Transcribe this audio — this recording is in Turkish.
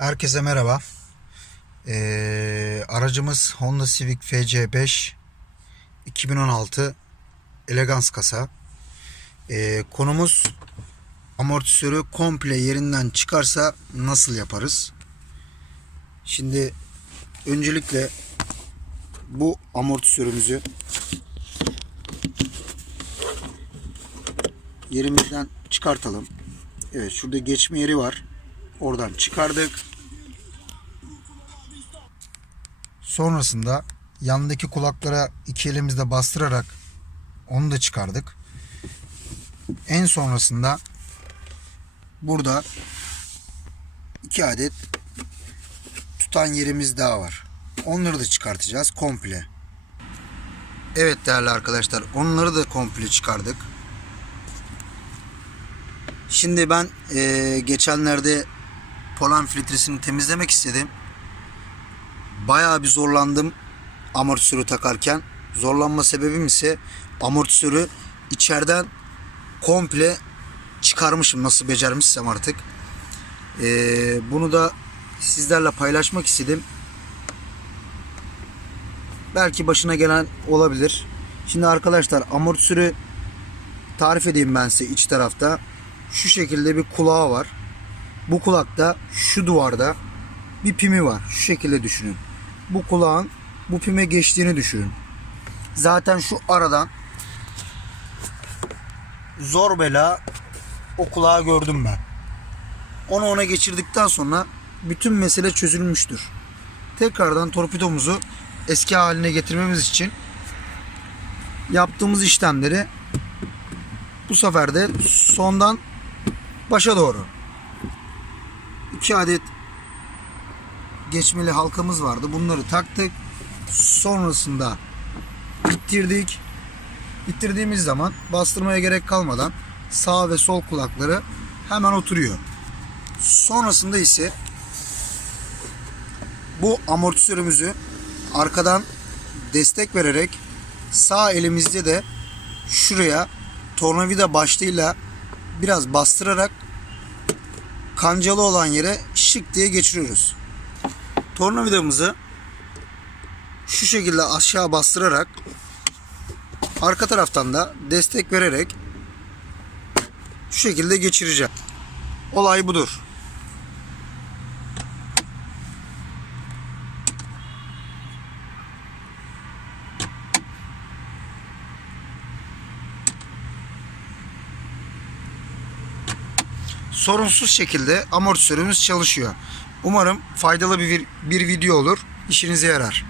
Herkese merhaba. Ee, aracımız Honda Civic FC5 2016 Elegans kasa. Ee, konumuz amortisörü komple yerinden çıkarsa nasıl yaparız? Şimdi öncelikle bu amortisörümüzü yerimizden çıkartalım. Evet şurada geçme yeri var. Oradan çıkardık. Sonrasında yandaki kulaklara iki elimizle bastırarak onu da çıkardık. En sonrasında burada iki adet tutan yerimiz daha var. Onları da çıkartacağız komple. Evet değerli arkadaşlar onları da komple çıkardık. Şimdi ben eee, geçenlerde polen filtresini temizlemek istedim. Bayağı bir zorlandım amortisörü takarken. Zorlanma sebebim ise amortisörü içeriden komple çıkarmışım. Nasıl becermişsem artık. Eee, bunu da sizlerle paylaşmak istedim. Belki başına gelen olabilir. Şimdi arkadaşlar amortisörü tarif edeyim ben size iç tarafta. Şu şekilde bir kulağı var. Bu kulakta şu duvarda bir pimi var. Şu şekilde düşünün. Bu kulağın bu pime geçtiğini düşünün. Zaten şu aradan zor bela o kulağı gördüm ben. Onu ona geçirdikten sonra bütün mesele çözülmüştür. Tekrardan torpidomuzu eski haline getirmemiz için yaptığımız işlemleri bu sefer de sondan başa doğru. İki adet geçmeli halkamız vardı. Bunları taktık. Sonrasında ittirdik. İttirdiğimiz zaman bastırmaya gerek kalmadan sağ ve sol kulakları hemen oturuyor. Sonrasında ise bu amortisörümüzü arkadan destek vererek sağ elimizde de şuraya tornavida başlığıyla biraz bastırarak kancalı olan yere şık diye geçiriyoruz. Tornavidamızı şu şekilde aşağı bastırarak arka taraftan da destek vererek şu şekilde geçireceğim. Olay budur. Sorunsuz şekilde amortisörümüz çalışıyor. Umarım faydalı bir, bir video olur. İşinize yarar.